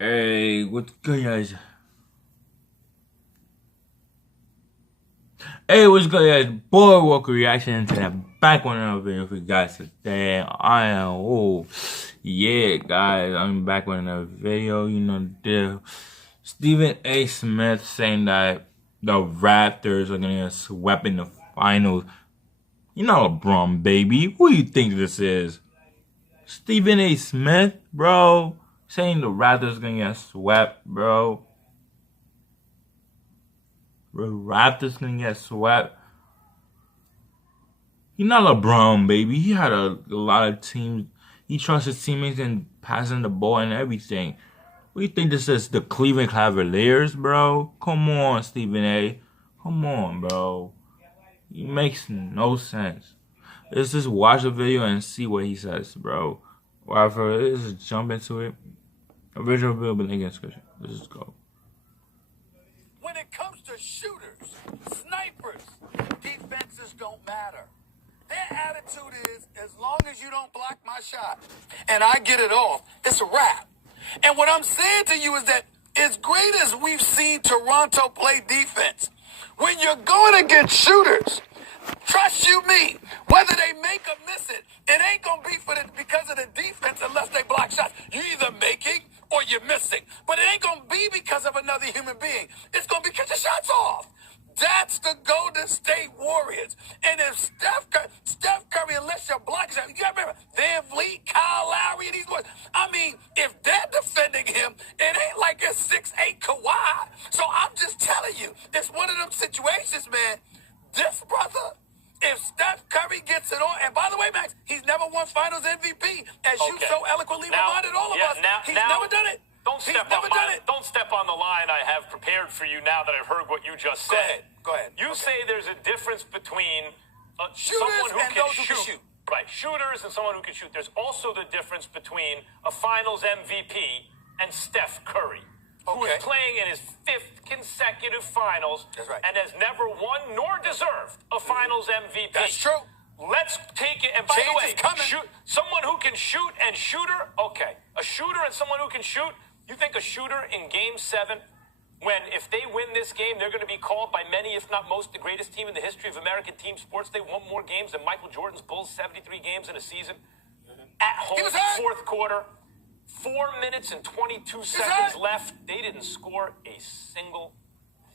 Hey, what's good, guys? Hey, what's good, guys? Boy, Walker reaction, and today I'm back with another video for you guys today. Yeah, guys, I'm back with another video. You know the deal. Stephen A. Smith saying that the Raptors are gonna get swept in the finals. You know LeBron, baby. Who do you think this is? Stephen A. Smith, bro, saying the Raptors are gonna get swept, bro. The Raptors gonna get swept. He's not LeBron, baby. He had a lot of teams. He trusts his teammates in passing the ball and everything. What do you think this is? The Cleveland Cavaliers, bro? Come on, Stephen A. Come on, bro. It makes no sense. Let's just watch the video and see what he says, bro. Whatever, let's just jump into it. Original video, but link in the description. Let's just go. When it comes to shooters, snipers, defenses don't matter. Their attitude is, as long as you don't block my shot and I get it off, it's a wrap. And what I'm saying to you is that as great as we've seen Toronto play defense, when you're going against shooters, trust you me, whether they make or miss it, it ain't going to be because of the defense unless they block shots. You're either making or you're missing. But it ain't going to be because of another human being. It's going to be because your shot's off. That's the Golden State Warriors. And if Steph Curry, unless you're blocking shots, you got to remember, Van Vliet, Kyle Lowry, and these boys. I mean, if they're defending him, it ain't like it's 6'8" Kawhi. So I'm just telling you, it's one of them situations, man. This brother, if Steph Curry gets it on, and by the way, Max, he's never won Finals MVP, as you so eloquently reminded all of us. He's never done it. Don't step on the line I have prepared for you now that I've heard what you just said. Go ahead. You say there's a difference between shooters someone who and can those who can shoot. Right, shooters and someone who can shoot. There's also the difference between a Finals MVP and Steph Curry, who is playing in his 5th consecutive Finals and has never won nor deserved a Finals MVP. That's true. Let's take it. And by the way, someone who can shoot and shooter, okay. A shooter and someone who can shoot. You think a shooter in Game 7, when if they win this game, they're going to be called by many, if not most, the greatest team in the history of American team sports? They won more games than Michael Jordan's Bulls, 73 games in a season. At home, 4th quarter, 4 minutes and 22 seconds left. They didn't score a single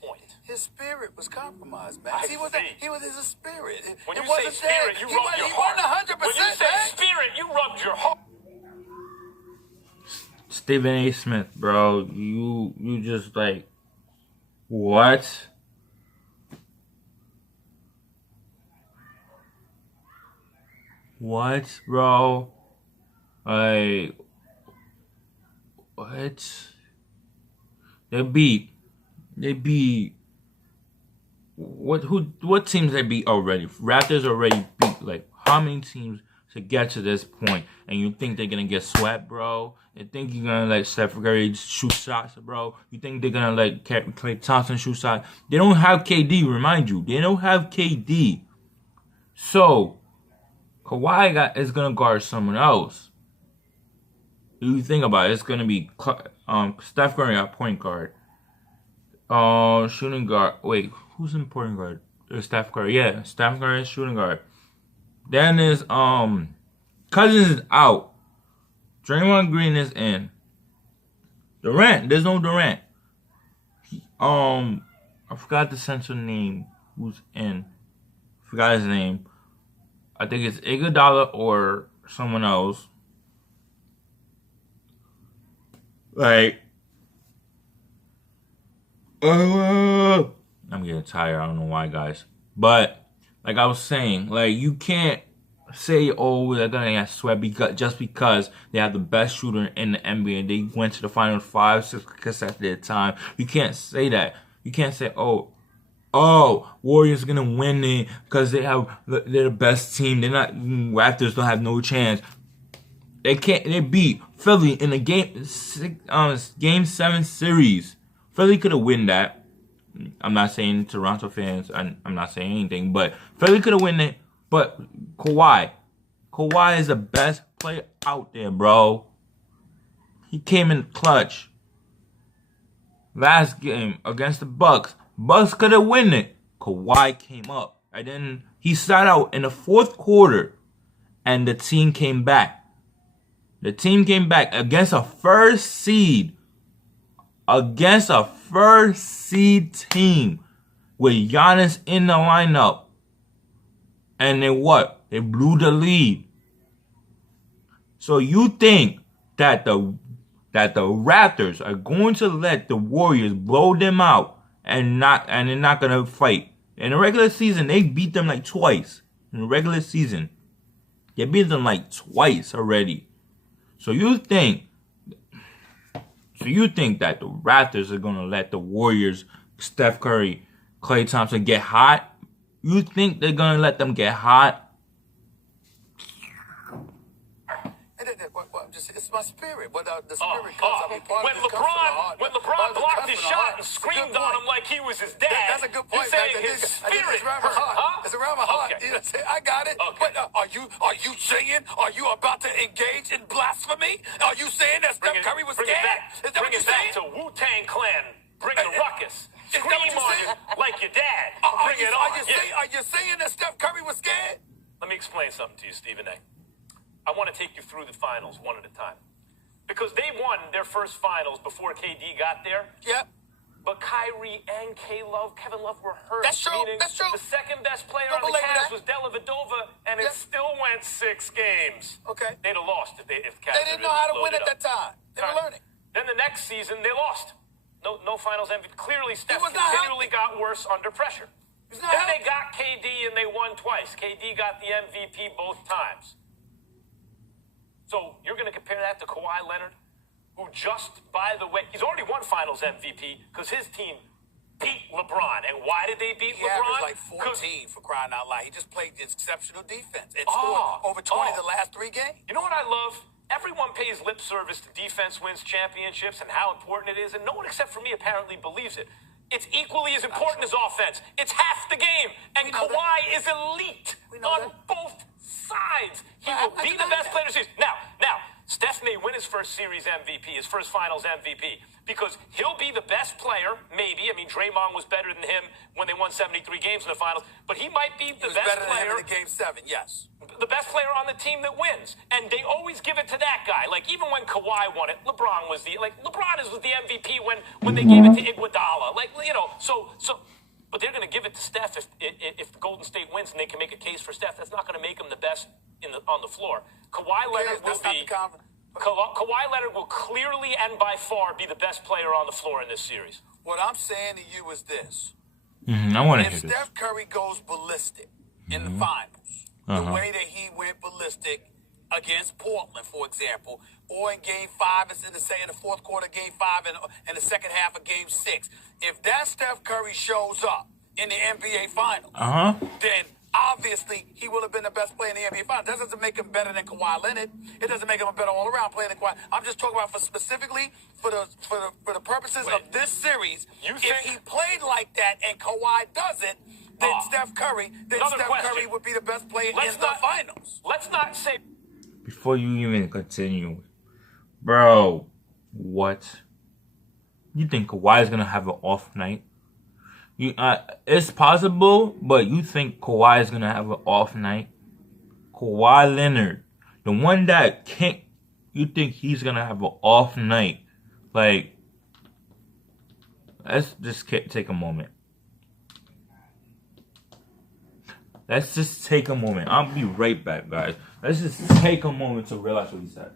point. His spirit was compromised, Max. He was his spirit. When you say spirit, you rubbed your heart. He wasn't 100%, when you say spirit, you rubbed your heart. Stephen A. Smith, bro, you just like, what? What, bro? Like, what? They beat, what teams they beat already? Raptors already beat, like, how many teams to get to this point, and you think they're gonna get swept, bro? You think you're gonna let Steph Curry shoot shots, bro? You think they're gonna let Klay Thompson shoot shots? They don't have KD, remind you. They don't have KD. So, Kawhi is gonna guard someone else. You think about it, it's gonna be Steph Curry at point guard. Shooting guard. Wait, who's in point guard? Steph Curry. Yeah, Steph Curry is shooting guard. Then is Cousins is out. Draymond Green is in. Durant, there's no Durant. I forgot the center name. Who's in? Forgot his name. I think it's Iguodala or someone else. Like, I'm getting tired. I don't know why, guys. But like I was saying, like, you can't say, oh, they're gonna get swept just because they have the best shooter in the NBA. They went to the final 5-6 consecutive time. You can't say that. You can't say, oh, Warriors gonna win it because they're the best team. They're not. Raptors don't have no chance. They can't. They beat Philly in the game 7 series. Philly could have won that. I'm not saying Toronto fans. I'm not saying anything, but Philly could have won it. But Kawhi is the best player out there, bro. He came in clutch. last game against the Bucks. Bucks could have won it. Kawhi came up. And then he sat out in the fourth quarter. And the team came back. The team came back against a first seed. Against a first seed team. With Giannis in the lineup. And then what? They blew the lead. So you think that the Raptors are going to let the Warriors blow them out and they're not gonna fight? In the regular season, they beat them like twice. In the regular season, they beat them like twice already. So you think that the Raptors are gonna let the Warriors, Steph Curry, Klay Thompson get hot? You think they're gonna let them get hot? It's my spirit. But the spirit comes up. When LeBron blocked his shot and screamed on him like he was his dad, that's a good point. You're saying his spirit. It's around my heart. Huh? It's around my heart. Okay. You know, I got it. Okay. But are you saying? Are you about to engage in blasphemy? Are you saying that Steph Curry was scared? Is that what you're saying? Bring it back to Wu-Tang Clan. Bring the ruckus. Scream on him like your dad. Bring it on. Are you saying that Steph Curry was scared? Let me explain something to you, Stephen A. I want to take you through the finals one at a time. Because they won their first finals before KD got there. Yep. But Kyrie and Kevin Love were hurt. That's true. That's true. The second best player on the Cavs was Dellavedova, and it still went 6 games. Okay. They'd have lost if the Cavs They didn't know how to win at that time. They were learning. Then the next season, they lost. No finals MVP. Clearly, Steph continually got worse under pressure. Then they got KD, and they won twice. KD got the MVP both times. So you're going to compare that to Kawhi Leonard, who just, by the way, he's already won Finals MVP because his team beat LeBron. And why did they beat LeBron? He averaged like 14 for crying out loud. He just played exceptional defense and scored over 20 the last 3 games. You know what I love? Everyone pays lip service to defense wins championships and how important it is, and no one except for me apparently believes it. It's equally as important as offense. It's half the game, and Kawhi is elite on both sides. He will be the best player this season. Now, Steph may win his first series MVP, his first finals MVP, because he'll be the best player, maybe. I mean, Draymond was better than him when they won 73 games in the finals, but he might be the best player. Than him in Game 7, yes. The best player on the team that wins. And they always give it to that guy. Like, even when Kawhi won it, LeBron was the MVP when they gave it to Iguodala. Like, you know, but they're going to give it to Steph if the Golden State wins and they can make a case for Steph. That's not going to make him the best on the floor. Kawhi Leonard will clearly and by far be the best player on the floor in this series. What I'm saying to you is this. I want to hear this. If this. Steph Curry goes ballistic in the finals, the way that he went ballistic against Portland, for example, or in Game 5, in the fourth quarter, Game 5, and the second half of Game 6, if that Steph Curry shows up in the NBA Finals, then obviously he will have been the best player in the NBA Finals. That doesn't make him better than Kawhi Leonard. It doesn't make him a better all-around player than Kawhi. I'm just talking about specifically for the purposes of this series. If he played like that and Kawhi doesn't, then Steph Curry would be the best player in the finals. Let's not say. Before you even continue, bro, what? You think Kawhi's gonna have an off night? It's possible, but you think Kawhi is gonna have an off night? Kawhi Leonard, the one that can't. You think he's gonna have an off night? Like, let's just take a moment. Let's just take a moment. I'll be right back, guys. Let's just take a moment to realize what he said.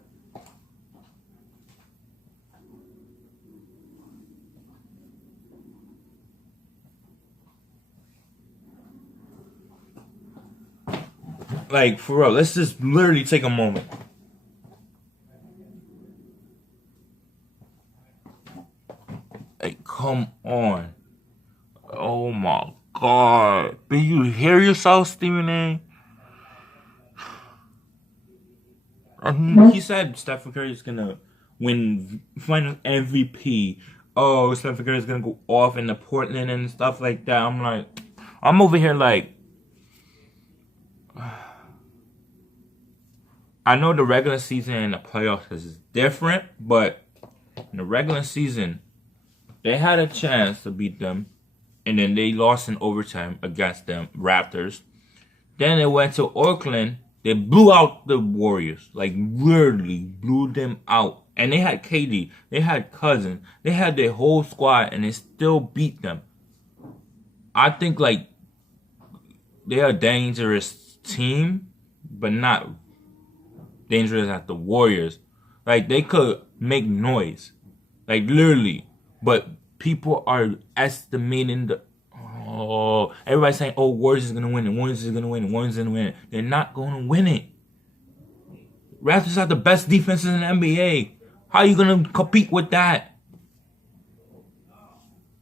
Like, for real, let's just literally take a moment. Like, come on. Oh my God. Did you hear yourself, Stephen A? He said Steph Curry is gonna win final MVP. Oh, Steph Curry is gonna go off in the Portland and stuff like that. I'm over here like, I know the regular season and the playoffs is different, but in the regular season, They had a chance to beat them, and then they lost in overtime against them Raptors. Then they went to Oakland. They blew out the Warriors, like literally blew them out. And they had KD, they had Cousins, they had their whole squad, and they still beat them. I think like they are a dangerous team, but not dangerous as the Warriors. Like they could make noise, like literally, but people are estimating the. Oh, everybody's saying, "Oh, Warriors is gonna win it. Warriors is gonna win it. Warriors is gonna win it." They're not gonna win it. Raptors have the best defenses in the NBA. How are you gonna compete with that?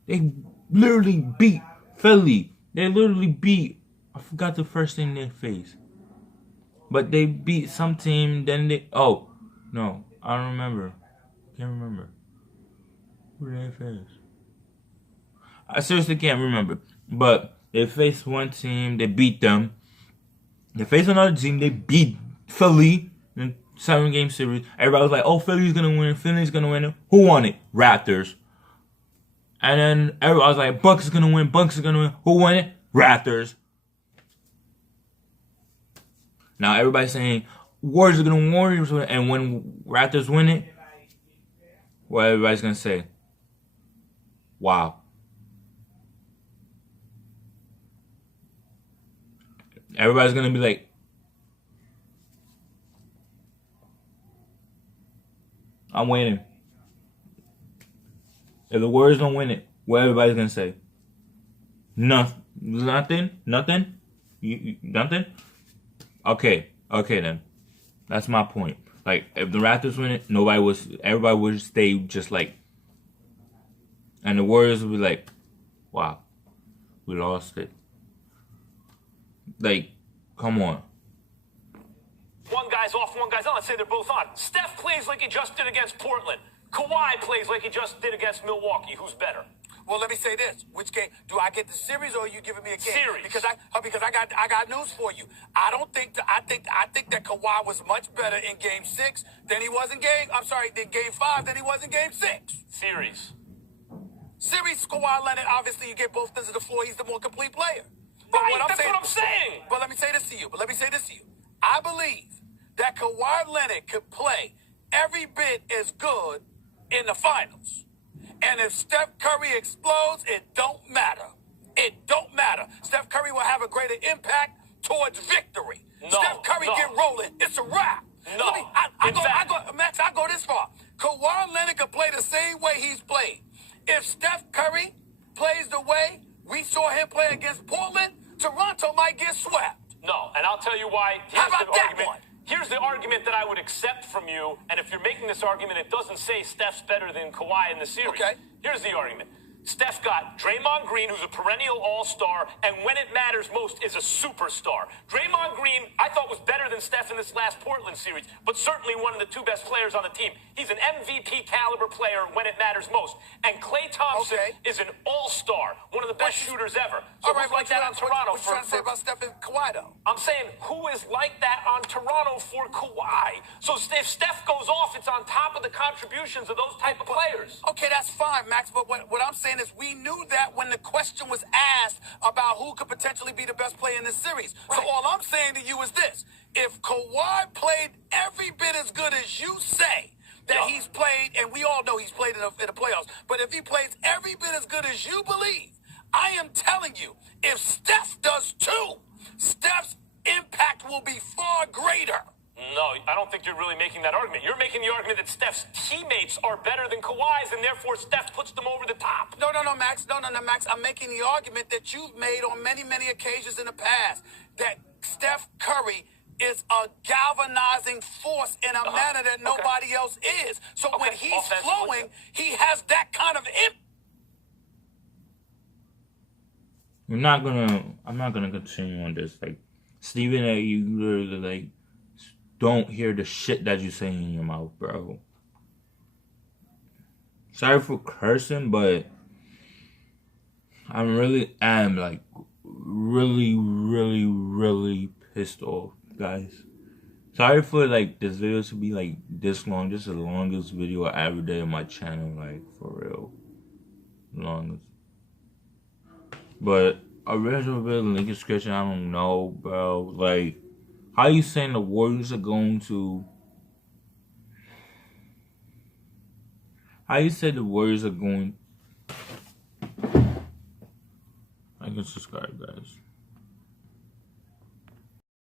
They literally beat Philly. They literally beat. I forgot the first thing they faced, but they beat some team. Then they. Oh, no, I don't remember. Can't remember. Who did they face? I seriously can't remember. But they faced one team, they beat them. They faced another team, they beat Philly in a 7-game series. Everybody was like, oh, Philly's gonna win, Philly's gonna win. Who won it? Raptors. And then everybody was like, Bucks is gonna win, Bucks is gonna win. Who won it? Raptors. Now everybody's saying Warriors are gonna win, Warriors win. And when Raptors win it, what everybody's gonna say? Wow. Everybody's gonna be like, I'm winning. If the Warriors don't win it, what everybody's gonna say? Nothing. Nothing. Nothing. Okay then. That's my point. Like, if the Raptors win it, everybody would stay just like, and the Warriors would be like, wow, we lost it. Like, come on. One guy's off, one guy's on. Let's say they're both on. Steph plays like he just did against Portland. Kawhi plays like he just did against Milwaukee. Who's better? Well, let me say this. Which game? Do I get the series or are you giving me a game? Series. Because I got news for you. I think that Kawhi was much better in game 6 than he was in game 5 than he was in game 6. Series. Series, Kawhi Leonard, obviously you get both ends of the floor. He's the more complete player. But Right, that's what I'm saying. But let me say this to you. I believe that Kawhi Leonard could play every bit as good in the finals. And if Steph Curry explodes, it don't matter. It don't matter. Steph Curry will have a greater impact towards victory. No, Steph Curry get rolling. It's a wrap. No. Max, I go this far. Kawhi Leonard could play the same way he's played. If Steph Curry plays the way we saw him play against Portland, Toronto might get swept. No, and I'll tell you why. How about that one? Here's the argument that I would accept from you, and if you're making this argument, it doesn't say Steph's better than Kawhi in the series. Okay. Here's the argument. Steph got Draymond Green, who's a perennial all-star, and when it matters most is a superstar. Draymond Green, I thought, was better than Steph in this last Portland series, but certainly one of the two best players on the team. He's an MVP caliber player when it matters most. And Klay Thompson is an all-star, one of the best shooters ever. So who's like that on Toronto? What you trying to say about Steph and Kawhi, though? I'm saying, who is like that on Toronto for Kawhi? So if Steph goes off, it's on top of the contributions of those type of players. Okay, that's fine, Max, but what I'm saying is we knew that when the question was asked about who could potentially be the best player in this series. Right. So all I'm saying to you is this. If Kawhi played every bit as good as you say that he's played, and we all know he's played in the playoffs, but if he plays every bit as good as you believe, I am telling you, if Steph does too, Steph's impact will be far greater. No, I don't think you're really making that argument. You're making the argument that Steph's teammates are better than Kawhi's, and therefore Steph puts them over the top. No, Max. No, Max. I'm making the argument that you've made on many, many occasions in the past, that Steph Curry is a galvanizing force in a manner that nobody else is. So when he's flowing, he has that kind of impact. I'm not gonna continue on this. Like, Stephen A, you literally like don't hear the shit that you say in your mouth, bro. Sorry for cursing, but I really am like really pissed off, guys. Sorry for like this video to be like this long. This is the longest video I ever did on my channel, like for real. Longest. But original villain, Lakers Christian, I don't know, bro. Like, how you saying the Warriors are going to? How you say the Warriors are going? I can subscribe, guys.